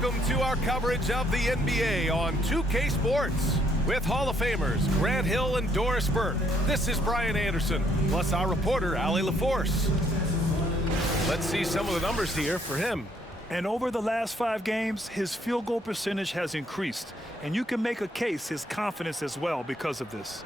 welcome to our coverage of the NBA on 2K Sports. With Hall of Famers Grant Hill and Doris Burke, this is Brian Anderson, plus our reporter, Allie LaForce. Let's see some of the numbers here for him. And over the last 5 games, his field goal percentage has increased. And you can make a case his confidence as well because of this.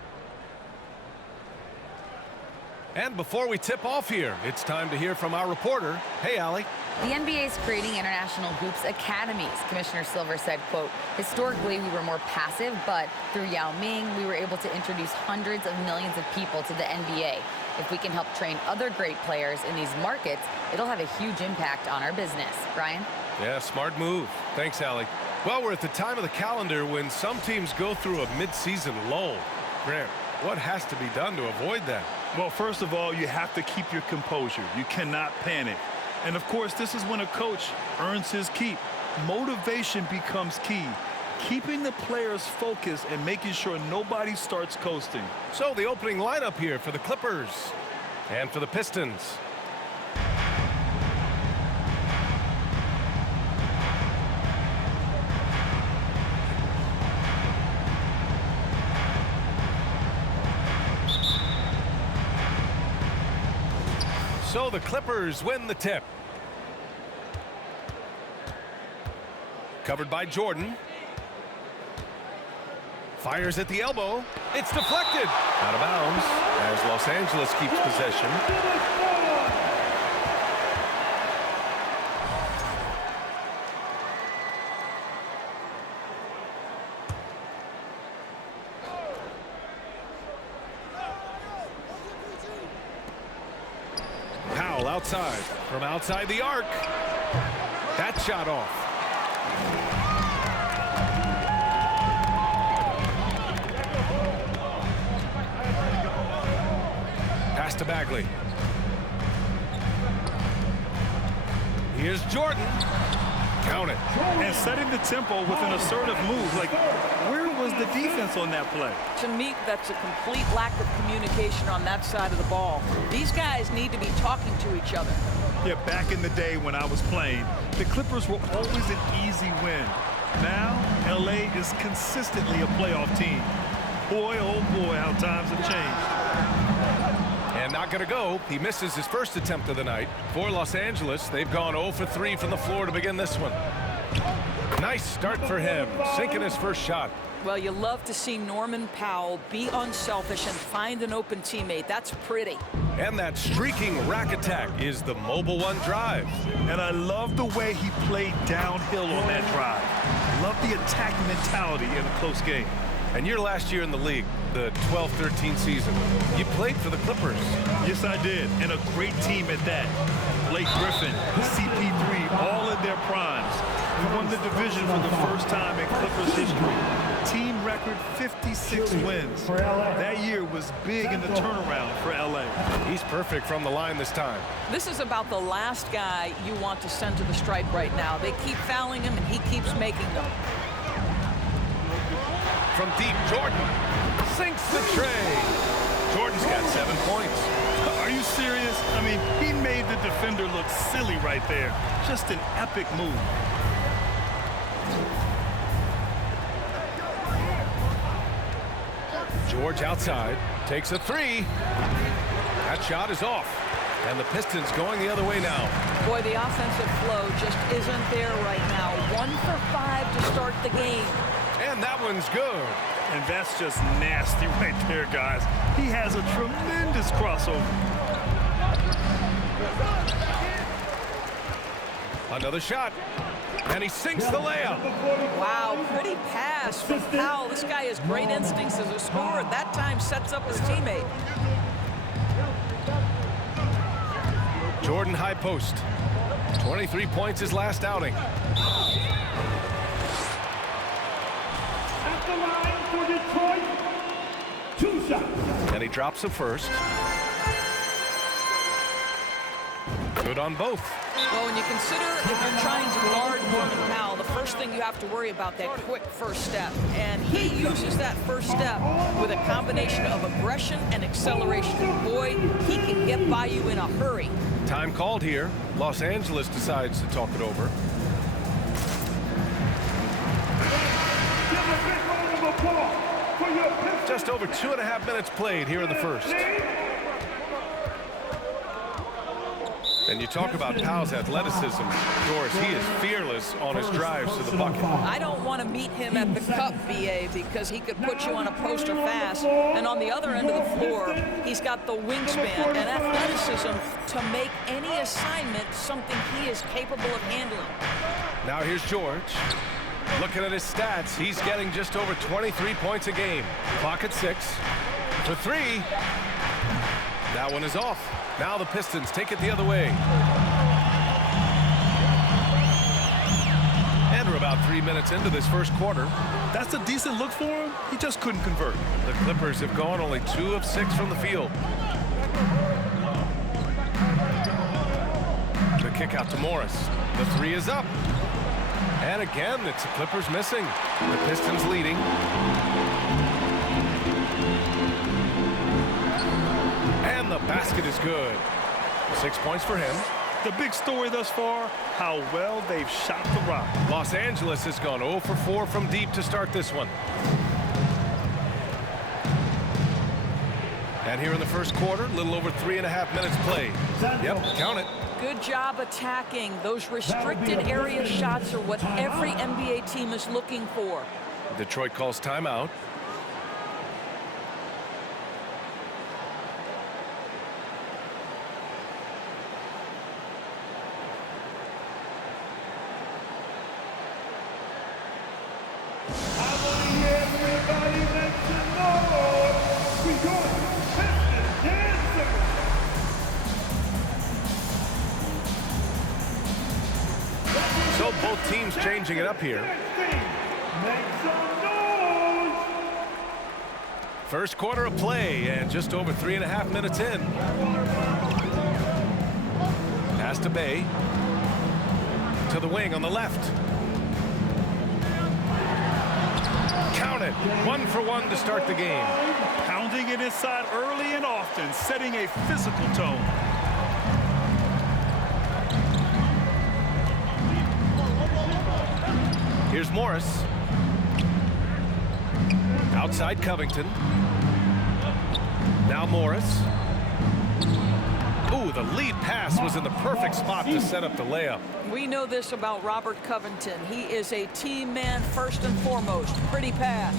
And before we tip off here, it's time to hear from our reporter. Hey, Allie. The NBA is creating international hoops academies. Commissioner Silver said, quote, historically, we were more passive, but through Yao Ming, we were able to introduce hundreds of millions of people to the NBA. If we can help train other great players in these markets, it'll have a huge impact on our business. Brian? Yeah, smart move. Thanks, Allie. Well, we're at the time of the calendar when some teams go through a mid-season lull. Grant, what has to be done to avoid that? Well, first of all, you have to keep your composure. You cannot panic. And, of course, this is when a coach earns his keep. Motivation becomes key. Keeping the players focused and making sure nobody starts coasting. So the opening lineup here for the Clippers and for the Pistons. So the Clippers win the tip. Covered by Jordan. Fires at the elbow. It's deflected. Out of bounds as Los Angeles keeps possession. Powell outside. From outside the arc. That shot off. Pass to Bagley. Here's Jordan. Count it. And setting the tempo with an assertive move. Like, where was the defense on that play? To me, that's a complete lack of communication on that side of the ball. These guys need to be talking to each other. Yeah, back in the day when I was playing, the Clippers were always an easy win. Now, LA is consistently a playoff team. Boy, oh boy, how times have changed. And not going to go. He misses his first attempt of the night. For Los Angeles, they've gone 0 for 3 from the floor to begin this one. Nice start for him, sinking his first shot. Well, you love to see Norman Powell be unselfish and find an open teammate. That's pretty. And that streaking rack attack is the mobile one drive. And I love the way he played downhill on that drive. Love the attacking mentality in a close game. And your last year in the league, the 12-13 season, you played for the Clippers. Yes, I did, and a great team at that. Blake Griffin, CP3, all in their primes. We won the division for the first time in Clippers history. Team record 56 wins. That year was big in the turnaround for LA. He's perfect from the line this time. This is about the last guy you want to send to the stripe right now. They keep fouling him, and he keeps making them. From deep, Jordan sinks the tray. Jordan's got 7 points. Are you serious? I mean, he made the defender look silly right there. Just an epic move. George outside, takes a 3. That shot is off. And the Pistons going the other way now. Boy, the offensive flow just isn't there right now. 1 for 5 to start the game. And that one's good. And that's just nasty right there, guys. He has a tremendous crossover. Another shot. And he sinks the layup. Wow, pretty pass from Powell. This guy has great instincts as a scorer. That time sets up his teammate. Jordan high post. 23 points his last outing. At the line for Detroit, 2 shots. And he drops the first. Good on both. Well, when you consider if you're trying to guard Norman Powell, the first thing you have to worry about that quick first step. And he uses that first step with a combination of aggression and acceleration. And boy, he can get by you in a hurry. Time called here. Los Angeles decides to talk it over. Just over 2.5 minutes played here in the first. And you talk about Powell's athleticism, Doris, he is fearless on his drives to the bucket. I don't want to meet him at the cup, BA, because he could put you on a poster fast. And on the other end of the floor, he's got the wingspan and athleticism to make any assignment something he is capable of handling. Now here's George. Looking at his stats, he's getting just over 23 points a game. Clock at 6. For 3. That one is off. Now the Pistons take it the other way. And we're about 3 minutes into this first quarter. That's a decent look for him. He just couldn't convert. The Clippers have gone only 2 of 6 from the field. The kick out to Morris. The 3 is up. And again, it's the Clippers missing. The Pistons leading. And the basket is good. 6 points for him. The big story thus far, how well they've shot the rock. Los Angeles has gone 0 for 4 from deep to start this one. And here in the first quarter, a little over 3.5 minutes played. Yep, count it. Good job attacking. Those restricted area shots are what every NBA team is looking for. Detroit calls timeout. Everybody make some noise. We got Piston dancing. So both teams changing it up here. Make some noise. First quarter of play and just over 3.5 minutes in. Pass to Bay. To the wing on the left. Count it. 1 for 1 to start the game. Pounding it inside early and often, setting a physical tone. Here's Morris. Outside Covington. Now Morris. Ooh, the lead pass was in the perfect spot to set up the layup. We know this about Robert Covington. He is a team man first and foremost. Pretty pass.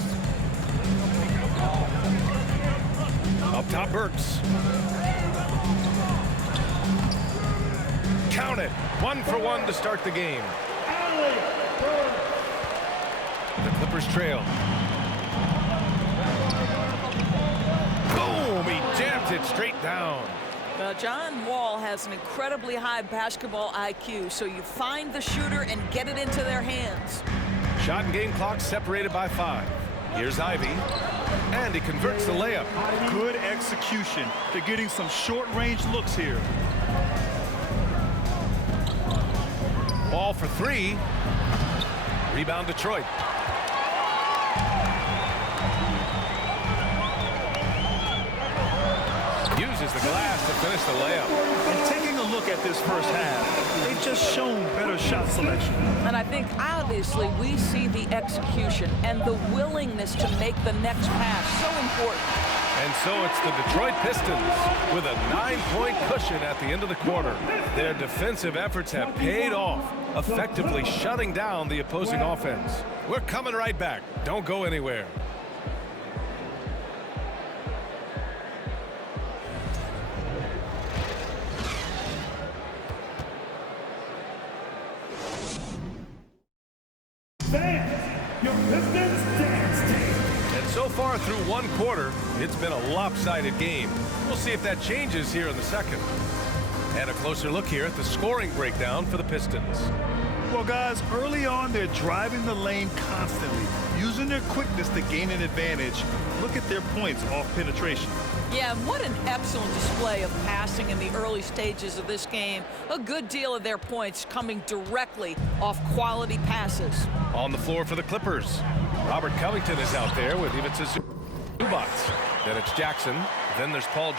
Up top, Burks. Count it. 1 for 1 to start the game. The Clippers trail. Boom! He jams it straight down. John Wall has an incredibly high basketball IQ, so you find the shooter and get it into their hands. Shot and game clock separated by 5. Here's Ivy. And he converts the layup. Good execution. They're getting some short-range looks here. Ball for 3. Rebound Detroit. Uses the glass to finish the layup. And taking a look at this first half, they've just shown better shot selection. And I think obviously we see the execution and the willingness to make the next pass so important. And so it's the Detroit Pistons with a 9-point cushion at the end of the quarter. Their defensive efforts have paid off, effectively shutting down the opposing offense. We're coming right back. Don't go anywhere. Your Pistons dance team. And so far through 1 quarter, it's been a lopsided game. We'll see if that changes here in the second. And a closer look here at the scoring breakdown for the Pistons. Well, guys, early on, they're driving the lane constantly, using their quickness to gain an advantage. Look at their points off penetration. Yeah, and what an excellent display of passing in the early stages of this game. A good deal of their points coming directly off quality passes. On the floor for the Clippers, Robert Covington is out there with Ivica Zubac. Then it's Jackson. Then there's Paul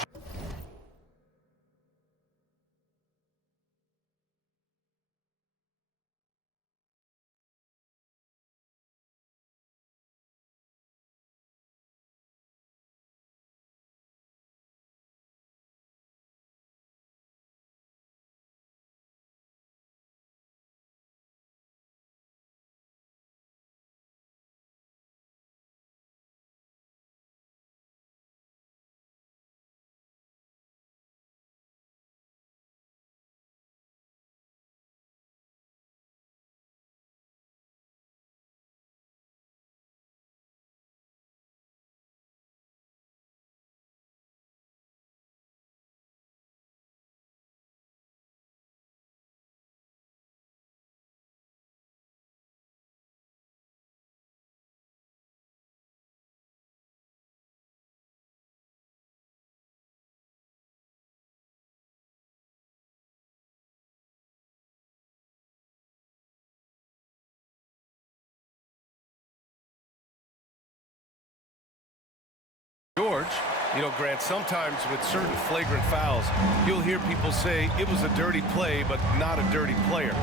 You know, Grant, sometimes with certain flagrant fouls, you'll hear people say it was a dirty play, but not a dirty player.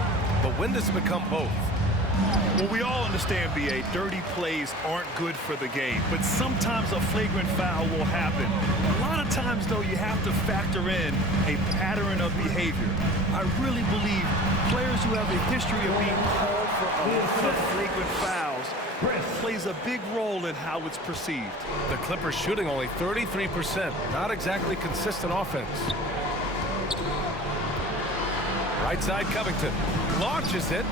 But when does it become both? Well, we all understand, B.A., dirty plays aren't good for the game, but sometimes a flagrant foul will happen. A lot of times, though, you have to factor in a pattern of behavior. I really believe players who have a history of being called for a lot of flagrant fouls plays a big role in how it's perceived. The Clippers shooting only 33%. Not exactly consistent offense. Right side, Covington. Launches it.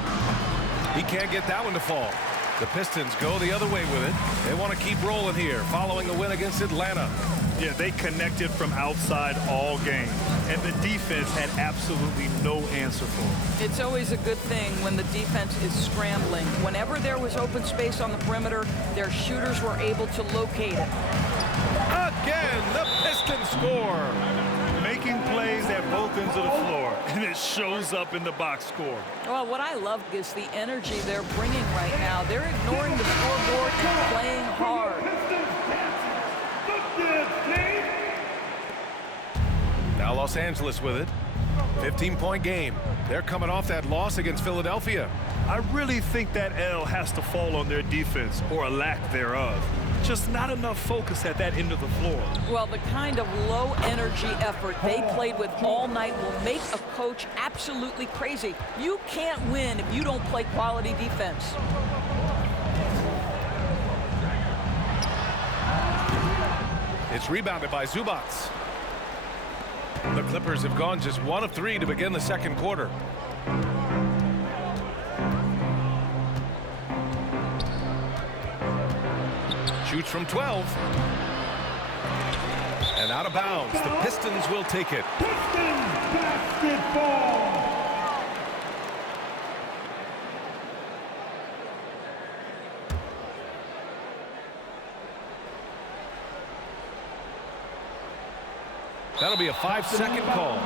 He can't get that one to fall. The Pistons go the other way with it. They want to keep rolling here, following a win against Atlanta. Yeah, they connected from outside all game, and the defense had absolutely no answer for it. It's always a good thing when the defense is scrambling. Whenever there was open space on the perimeter, their shooters were able to locate it. Again, the Pistons score. Making plays at both ends of the floor, and it shows up in the box score. Well, what I love is the energy they're bringing right now. They're ignoring the scoreboard and playing hard. Now Los Angeles with it. 15-point game. They're coming off that loss against Philadelphia. I really think that L has to fall on their defense, or a lack thereof. Just not enough focus at that end of the floor. Well, the kind of low-energy effort they played with all night will make a coach absolutely crazy. You can't win if you don't play quality defense. It's rebounded by Zubats. The Clippers have gone just 1 of 3 to begin the second quarter. Shoots from 12. And out of bounds. The Pistons will take it. Pistons basketball. That'll be a 5-second call.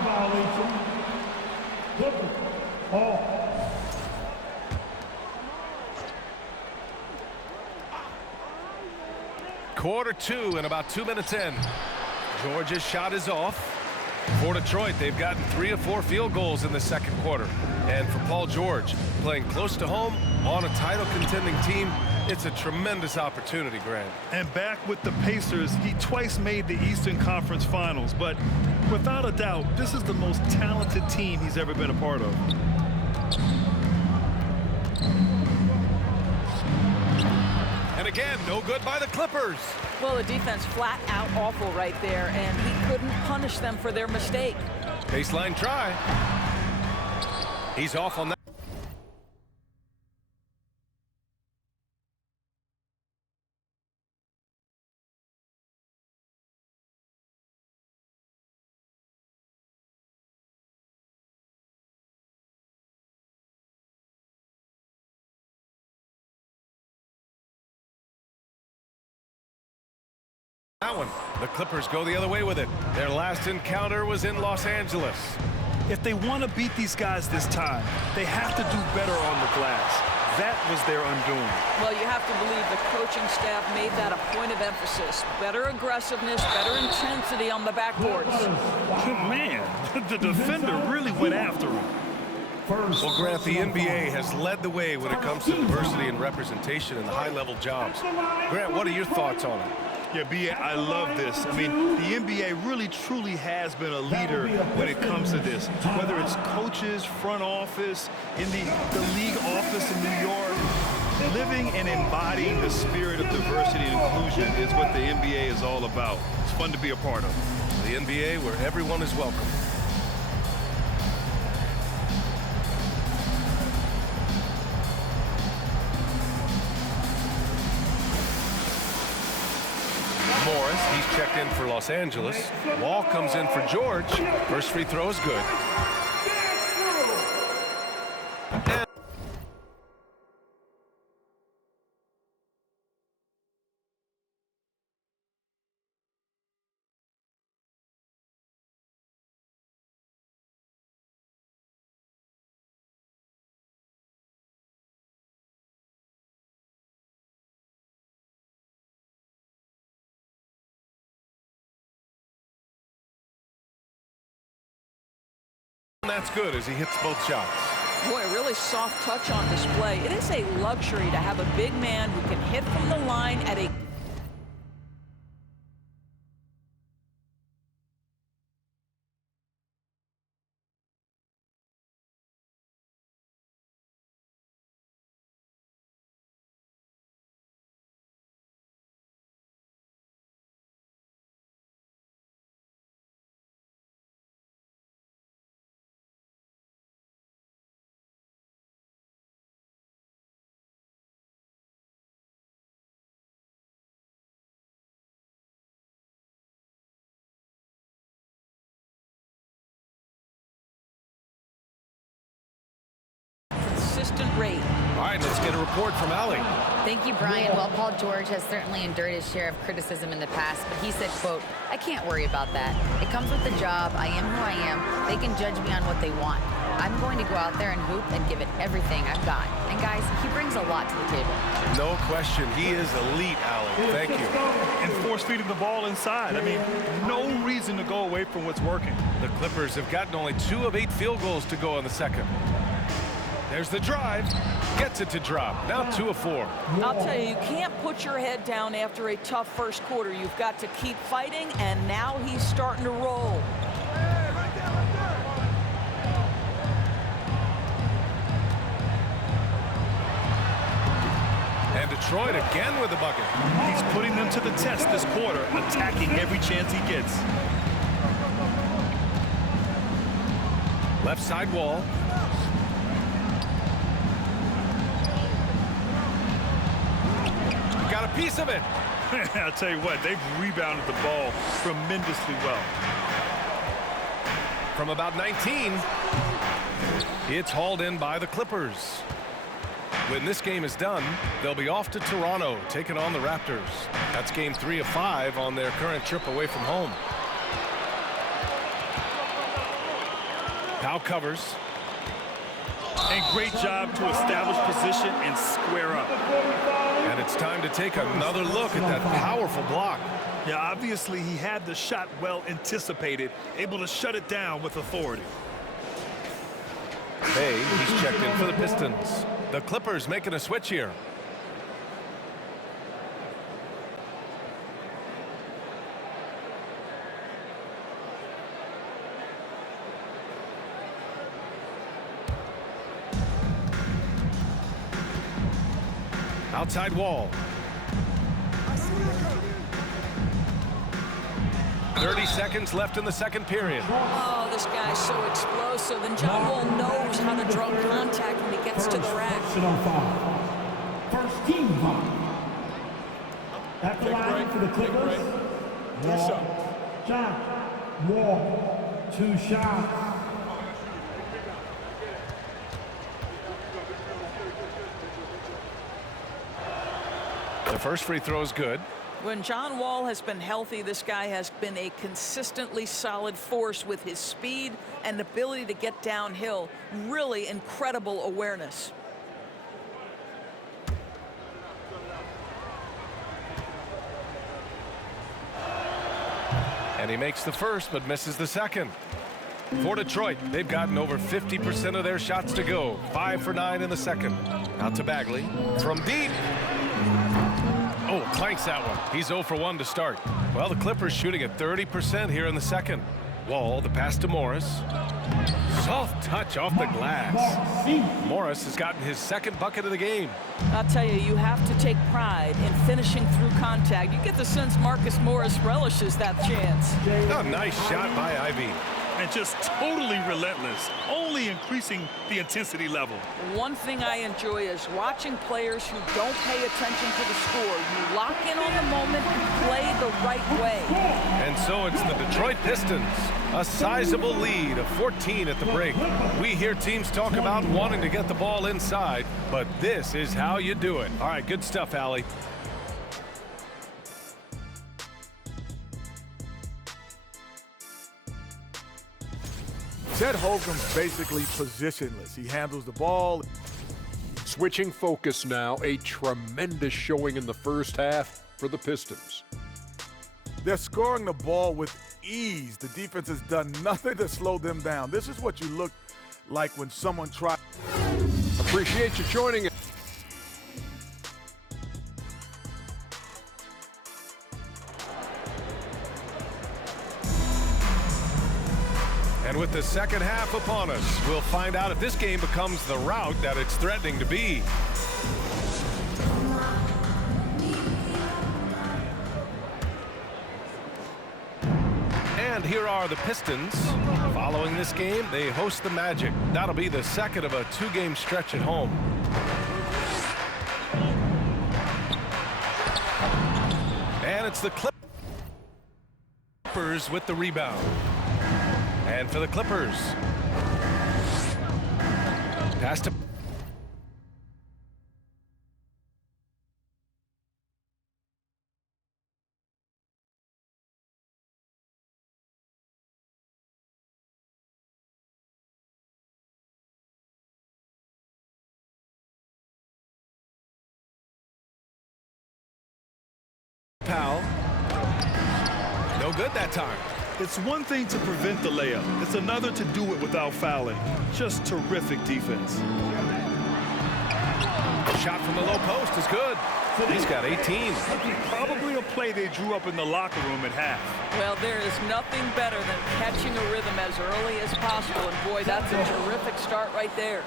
Quarter 2 and about 2 minutes in. Georgia's shot is off. For Detroit, they've gotten 3 of 4 field goals in the second quarter. And for Paul George, playing close to home on a title contending team, it's a tremendous opportunity, Grant. And back with the Pacers, he twice made the Eastern Conference Finals, but without a doubt, this is the most talented team he's ever been a part of. And again, no good by the Clippers. Well, the defense flat out awful right there, and he couldn't punish them for their mistake. Baseline try. He's off on that. That one. The Clippers go the other way with it. Their last encounter was in Los Angeles. If they want to beat these guys this time, they have to do better on the glass. That was their undoing. Well, you have to believe the coaching staff made that a point of emphasis. Better aggressiveness, better intensity on the backboards. Man, the defender really went after him. Well, Grant, the NBA has led the way when it comes to diversity and representation in the high-level jobs. Grant, what are your thoughts on it? Yeah, B.A., I love this. I mean, the NBA really, truly has been a leader when it comes to this. Whether it's coaches, front office, in the league office in New York, living and embodying the spirit of diversity and inclusion is what the NBA is all about. It's fun to be a part of. The NBA where everyone is welcome. Morris, he's checked in for Los Angeles. Wall comes in for George. First free throw is good. That's good as he hits both shots. Boy, really soft touch on display. It is a luxury to have a big man who can hit from the line at a consistent rate. All right, let's get a report from Allie. Thank you, Brian. Well, Paul George has certainly endured his share of criticism in the past, but he said, quote, "I can't worry about that. It comes with the job. I am who I am. They can judge me on what they want. I'm going to go out there and hoop and give it everything I've got." And guys, he brings a lot to the table. No question. He is elite, Allie. Thank you. And force feeding the ball inside. I mean, no reason to go away from what's working. The Clippers have gotten only 2 of 8 field goals to go in the second. There's the drive. Gets it to drop. Now 2 of 4. I'll tell you, you can't put your head down after a tough first quarter. You've got to keep fighting, and now he's starting to roll. And Detroit again with the bucket. He's putting them to the test this quarter, attacking every chance he gets. Left side wall. Got a piece of it. I'll tell you what, they've rebounded the ball tremendously well. From about 19, it's hauled in by the Clippers. When this game is done, they'll be off to Toronto, taking on the Raptors. That's game 3 of 5 on their current trip away from home. Powell covers. And great job to establish position and square up. And it's time to take another look at that powerful block. Yeah, obviously he had the shot well anticipated, able to shut it down with authority. Hey, he's checked in for the Pistons. The Clippers making a switch here. Outside wall. 30 seconds left in the second period. Oh, this guy's so explosive, and John Wall knows how to draw contact when he gets to the rack. First team foul. At the line for the Clippers. Wall. 2 shots. The first free throw is good. When John Wall has been healthy, this guy has been a consistently solid force with his speed and ability to get downhill. Really incredible awareness. And he makes the first but misses the second. For Detroit, they've gotten over 50% of their shots to go. 5 for 9 in the second. Out to Bagley. From deep. Oh, clanks that one. He's 0 for 1 to start. Well, the Clippers shooting at 30% here in the second. Wall, the pass to Morris. Soft touch off the glass. Morris has gotten his second bucket of the game. I'll tell you, you have to take pride in finishing through contact. You get the sense Marcus Morris relishes that chance. Oh, nice shot by Ivy. And just totally relentless, only increasing the intensity level. One thing I enjoy is watching players who don't pay attention to the score. You lock in on the moment and play the right way. And so it's the Detroit Pistons, a sizable lead of 14 at the break. We hear teams talk about wanting to get the ball inside, but this is how you do it. All right, good stuff, Allie. Chet Holmgren's basically positionless. He handles the ball. Switching focus now, a tremendous showing in the first half for the Pistons. They're scoring the ball with ease. The defense has done nothing to slow them down. This is what you look like when someone tries. Appreciate you joining us. And with the second half upon us, we'll find out if this game becomes the rout that it's threatening to be. And here are the Pistons. Following this game, they host the Magic. That'll be the second of a two-game stretch at home. And it's the Clippers with the rebound. And for the Clippers, pass to Powell. No good that time. It's one thing to prevent the layup. It's another to do it without fouling. Just terrific defense. Shot from the low post is good. He's got 18. Probably a play they drew up in the locker room at half. Well, there is nothing better than catching a rhythm as early as possible. And boy, that's a terrific start right there.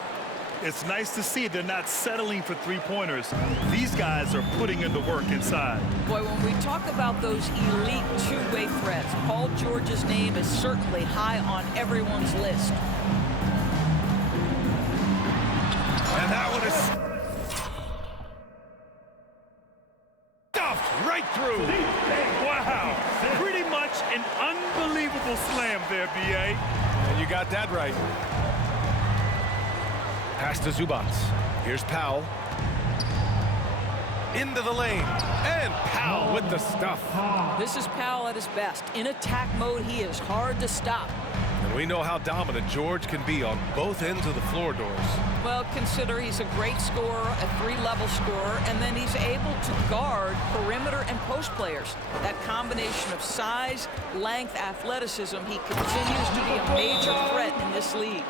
It's nice to see they're not settling for three-pointers. These guys are putting in the work inside. Boy, when we talk about those elite two-way threats, Paul George's name is certainly high on everyone's list. And that one is stuffed right through. Wow, pretty much an unbelievable slam there, B.A. And you got that right. Pass to Zubac. Here's Powell. Into the lane. And Powell with the stuff. This is Powell at his best. In attack mode, he is hard to stop. And we know how dominant George can be on both ends of the floor doors. Well, consider he's a great scorer, a three-level scorer, and then he's able to guard perimeter and post players. That combination of size, length, athleticism, he continues to be a major threat in this league.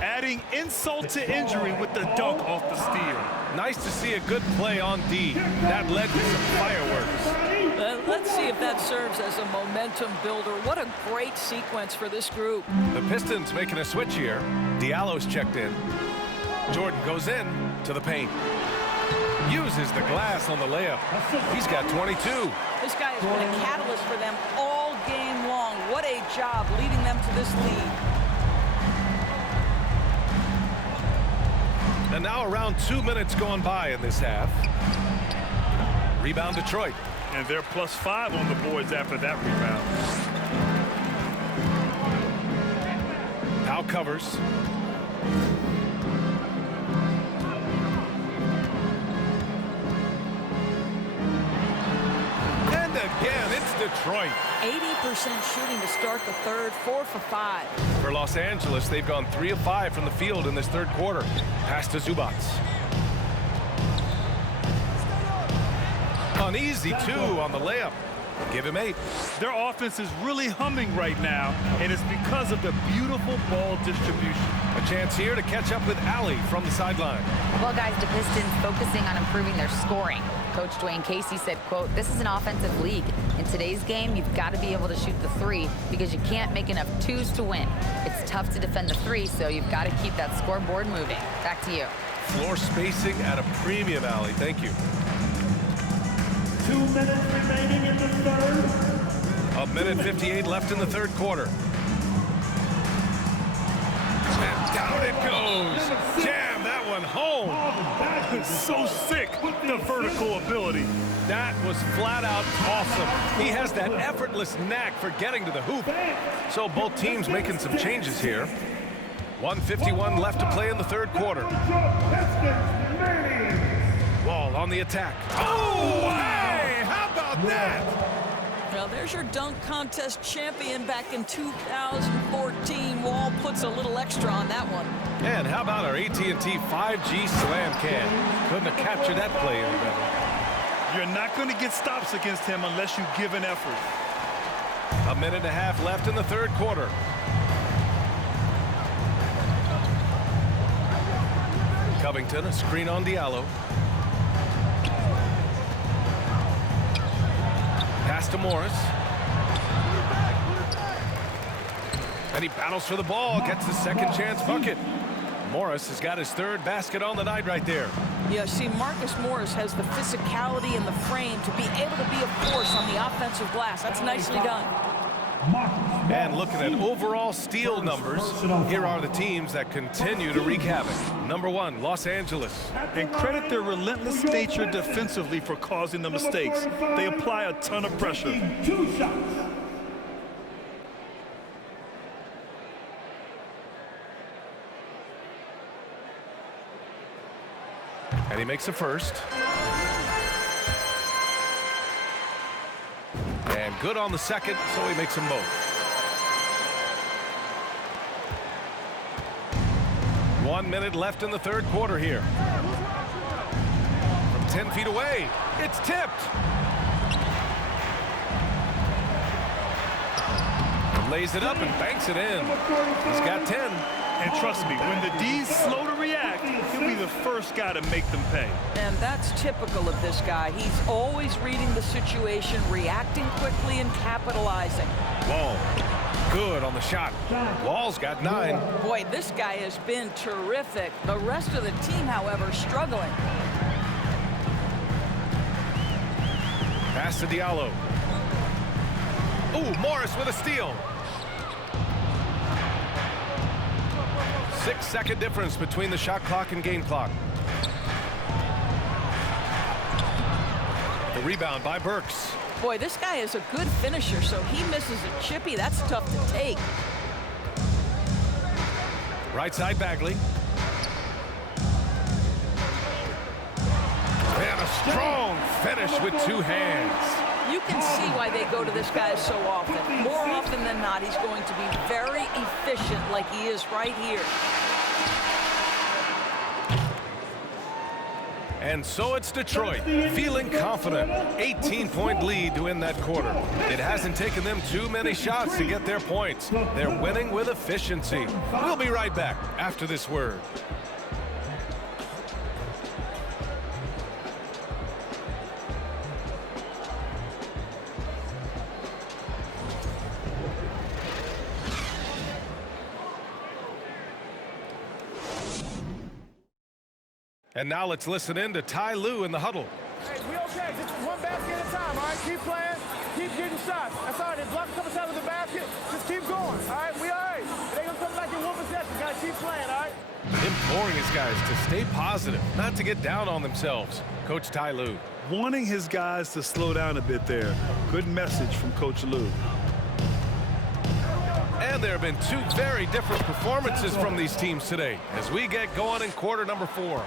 Adding insult to injury with the dunk off the steal. Nice to see a good play on D. That led to some fireworks. Let's see if that serves as a momentum builder. What a great sequence for this group. The Pistons making a switch here. Diallo's checked in. Jordan goes in to the paint. Uses the glass on the layup. He's got 22. This guy has been a catalyst for them all game long. What a job leading them to this lead. And now around 2 minutes gone by in this half. Rebound Detroit. And they're +5 on the boards after that rebound. Powell covers. And again, it's Detroit. 80% shooting to start the third, 4 for 5. For Los Angeles, they've gone 3 of 5 from the field in this third quarter. Pass to Zubac. Uneasy, 2 on the layup. Give him 8. Their offense is really humming right now, and it's because of the beautiful ball distribution. A chance here to catch up with Allie from the sideline. Well, guys, the Pistons focusing on improving their scoring. Coach Dwayne Casey said, quote, "This is an offensive league. In today's game, you've got to be able to shoot the 3 because you can't make enough 2s to win. It's tough to defend the 3, so you've got to keep that scoreboard moving." Back to you. Floor spacing at a premium, Allie. Thank you. 2 minutes remaining in the third. 1:58 left in the third quarter. And down it goes. Jam that one home. So sick, the vertical ability. That was flat out awesome. He has that effortless knack for getting to the hoop. So both teams making some changes here. 1:51 left to play in the third quarter. Wall on the attack. Oh, hey, how about that? Well, there's your dunk contest champion back in 2014. Wall puts a little extra on that one. And how about our AT&T 5G slam can? Couldn't have captured that play any better. You're not going to get stops against him unless you give an effort. A minute and a half left in the third quarter. Covington, a screen on Diallo. Pass to Morris. And he battles for the ball, gets his second chance bucket. Morris has got his third basket on the night right there. Yeah, see, Marcus Morris has the physicality and the frame to be able to be a force on the offensive glass. That's nicely done. And looking at overall steal numbers, here are the teams that continue to wreak havoc. Number 1, Los Angeles. And credit their relentless nature defensively for causing the mistakes. They apply a ton of pressure. 2 shots. And he makes a first. And good on the second, so he makes them both. 1 minute left in the third quarter here. From 10 feet away, it's tipped. Lays it up and banks it in. He's got 10. And trust me, when the D's slow to react, he'll be the first guy to make them pay. And that's typical of this guy. He's always reading the situation, reacting quickly, and capitalizing. Wall, good on the shot. Wall's got 9. Boy, this guy has been terrific. The rest of the team, however, struggling. Pass to Diallo. Ooh, Morris with a steal. 6-second difference between the shot clock and game clock. The rebound by Burks. Boy, this guy is a good finisher, so he misses a chippy. That's tough to take. Right side Bagley. And a strong finish with 2 hands. You can see why they go to this guy so often. More often than not, he's going to be very efficient like he is right here. And so it's Detroit, feeling confident. 18-point lead to end that quarter. It hasn't taken them too many shots to get their points. They're winning with efficiency. We'll be right back after this word. And now let's listen in to Ty Lue in the huddle. Hey, we okay. Just one basket at a time, all right? Keep playing. Keep getting shots. That's all right. They block a couple shots of the basket. Just keep going, all right? We all right. It ain't going to come back in one possession. Got to keep playing, all right? Imploring his guys to stay positive, not to get down on themselves. Coach Ty Lue. Wanting his guys to slow down a bit there. Good message from Coach Lue. And there have been 2 very different performances from these teams today as we get going in quarter number 4.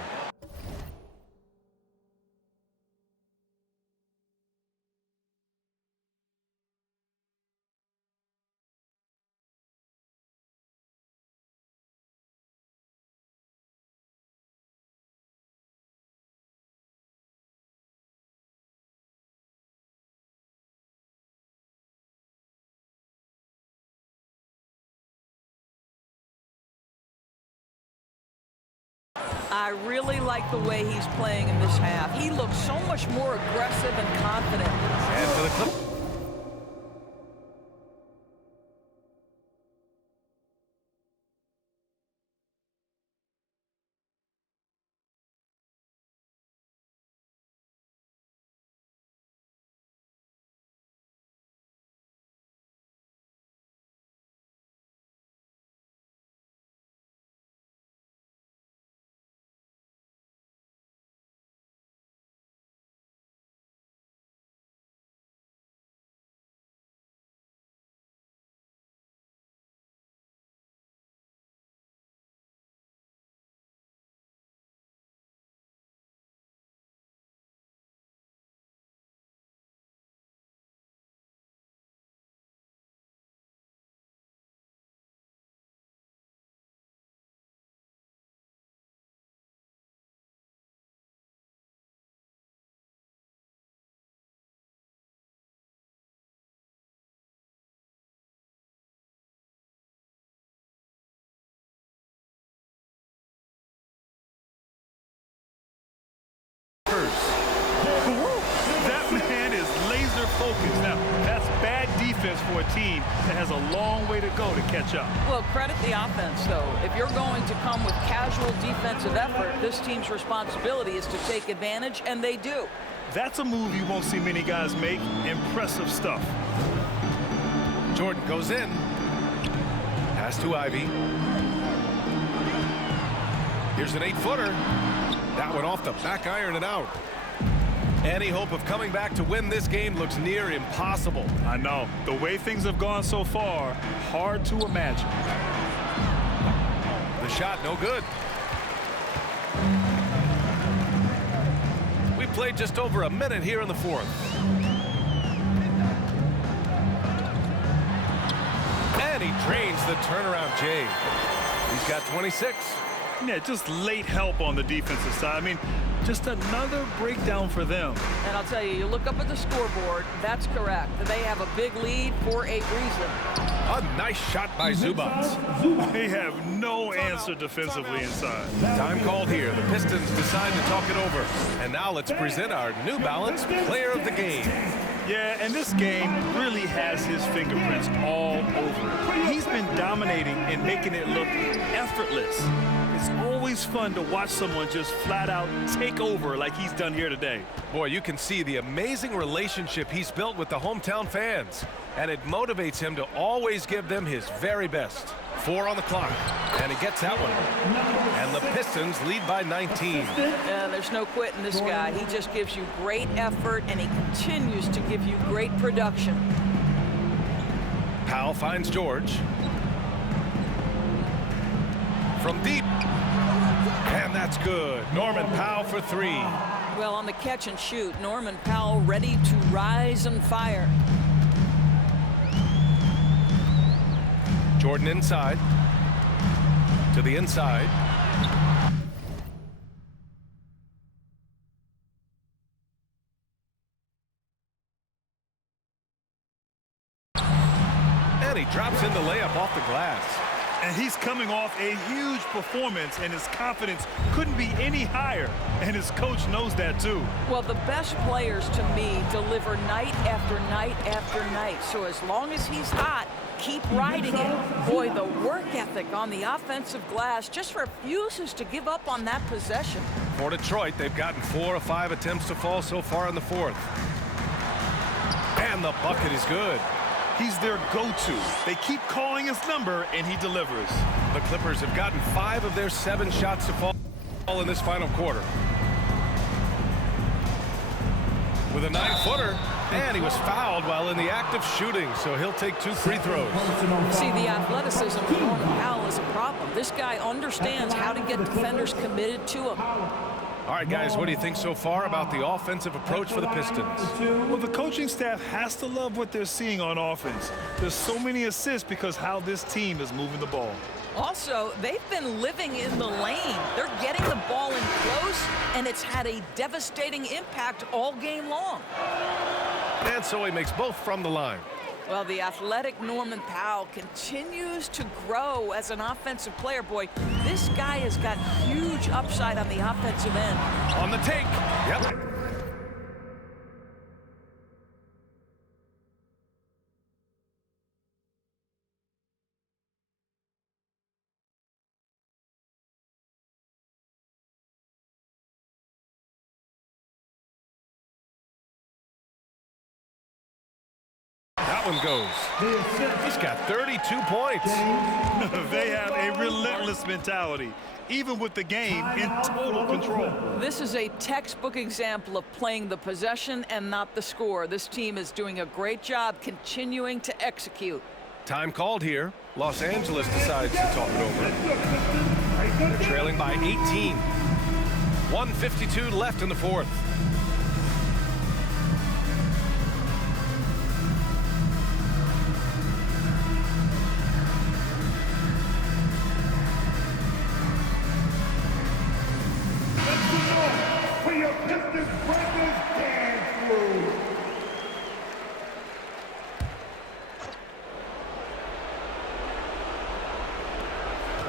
I really like the way he's playing in this half. He looks so much more aggressive and confident. And for the Clippers. for a team that has a long way to go to catch up. Well, credit the offense, though. If you're going to come with casual defensive effort, this team's responsibility is to take advantage, and they do. That's a move you won't see many guys make. Impressive stuff. Jordan goes in. Pass to Ivy. Here's an 8-footer. That one off the back iron and out. Any hope of coming back to win this game looks near impossible. I know. The way things have gone so far, hard to imagine. The shot, no good. We played just over a minute here in the fourth. And he drains the turnaround J. He's got 26. Yeah, just late help on the defensive side. I mean, just another breakdown for them. And I'll tell you, you look up at the scoreboard, that's correct. They have a big lead for a reason. A nice shot by Zubats. They have no answer defensively inside. Time called here. The Pistons decide to talk it over. And now let's present our New Balance Player of the Game. Yeah, and this game really has his fingerprints all over it. He's been dominating and making it look effortless. It's always fun to watch someone just flat out take over like he's done here today. Boy, you can see the amazing relationship he's built with the hometown fans, and it motivates him to always give them his very best. 4 on the clock, and he gets that one. And the Pistons lead by 19. Yeah, there's no quitting this guy. He just gives you great effort, and he continues to give you great production. Powell finds George. From deep. And that's good. Norman Powell for 3. Well, on the catch and shoot, Norman Powell ready to rise and fire. Jordan inside. To the inside. And he drops in the layup off the glass. And he's coming off a huge performance, and his confidence couldn't be any higher. And his coach knows that, too. Well, the best players, to me, deliver night after night after night. So as long as he's hot, keep riding it. Boy, the work ethic on the offensive glass just refuses to give up on that possession. For Detroit, they've gotten 4 of 5 attempts to fall so far in the fourth. And the bucket is good. He's their go-to. They keep calling his number, and he delivers. The Clippers have gotten 5 of their 7 shots to fall in this final quarter. With a 9-footer, and he was fouled while in the act of shooting, so he'll take 2 free throws. See, the athleticism of Norman Powell is a problem. This guy understands how to get defenders committed to him. All right, guys, what do you think so far about the offensive approach for the Pistons? Well, the coaching staff has to love what they're seeing on offense. There's so many assists because how this team is moving the ball. Also, they've been living in the lane. They're getting the ball in close, and it's had a devastating impact all game long. And so he makes both from the line. Well, the athletic Norman Powell continues to grow as an offensive player. Boy, this guy has got huge upside on the offensive end. On the take. Yep. That one goes. He's got 32 points. They have a relentless mentality, even with the game in total control. This is a textbook example of playing the possession and not the score. This team is doing a great job continuing to execute. Time called here. Los Angeles decides to talk it over. They're trailing by 18. 1:52 left in the fourth. For your Pistons Breakers dance crew.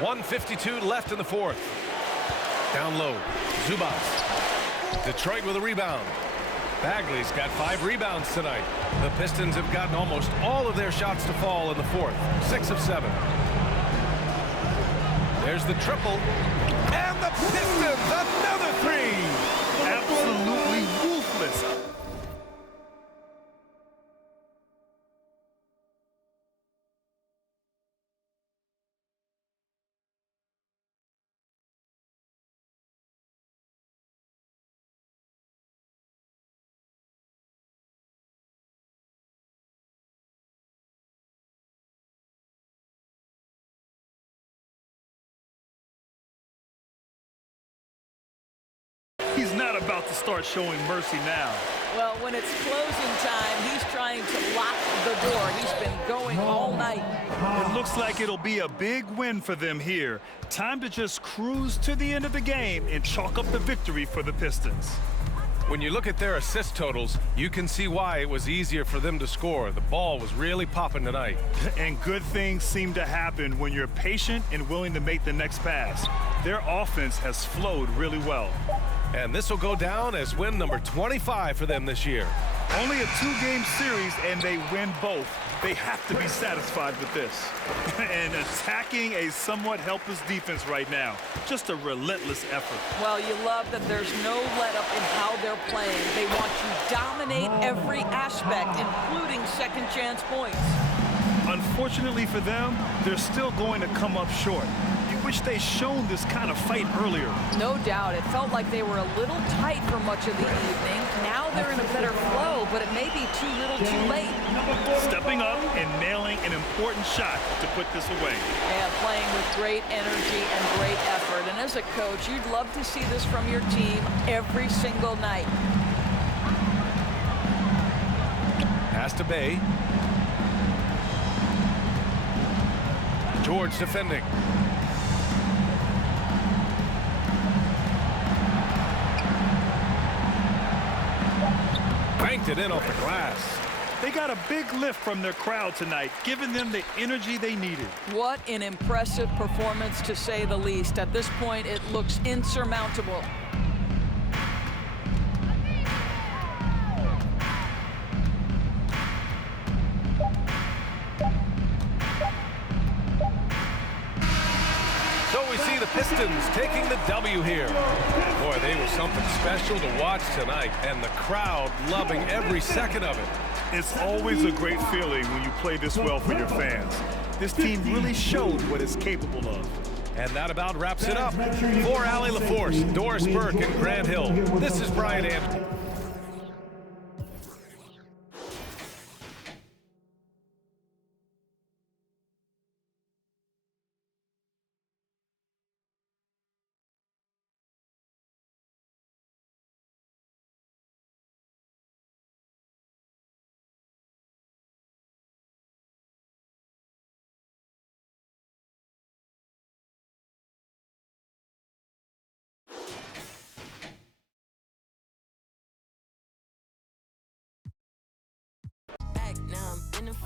.152 left in the fourth. Down low, Zubats. Detroit with a rebound. Bagley's got 5 rebounds tonight. The Pistons have gotten almost all of their shots to fall in the fourth, 6 of 7. There's the triple, and the Pistons, another 3! Absolutely ruthless. He's not about to start showing mercy now. Well, when it's closing time, he's trying to lock the door. He's been going all night. It looks like it'll be a big win for them here. Time to just cruise to the end of the game and chalk up the victory for the Pistons. When you look at their assist totals, you can see why it was easier for them to score. The ball was really popping tonight. And good things seem to happen when you're patient and willing to make the next pass. Their offense has flowed really well. And this will go down as win number 25 for them this year. Only a 2-game series, and they win both. They have to be satisfied with this. And attacking a somewhat helpless defense right now. Just a relentless effort. Well, you love that there's no let-up in how they're playing. They want to dominate every aspect, including second-chance points. Unfortunately for them, they're still going to come up short. You wish they'd shown this kind of fight earlier. No doubt. It felt like they were a little tight for much of the evening. Now they're in a better flow, but it may be too little too late. Stepping up and nailing an important shot to put this away. And playing with great energy and great effort. And as a coach, you'd love to see this from your team every single night. Pass to Bay. George defending. Banked it in off the glass. They got a big lift from their crowd tonight, giving them the energy they needed. What an impressive performance, to say the least. At this point, it looks insurmountable. So we see the Pistons taking the W here. Boy, they were something special to watch tonight, and the crowd loving every second of it. It's always a great feeling when you play this well for your fans. This team really showed what it's capable of. And that about wraps it up. For Allie LaForce, Doris Burke, and Grant Hill, this is Brian Anderson.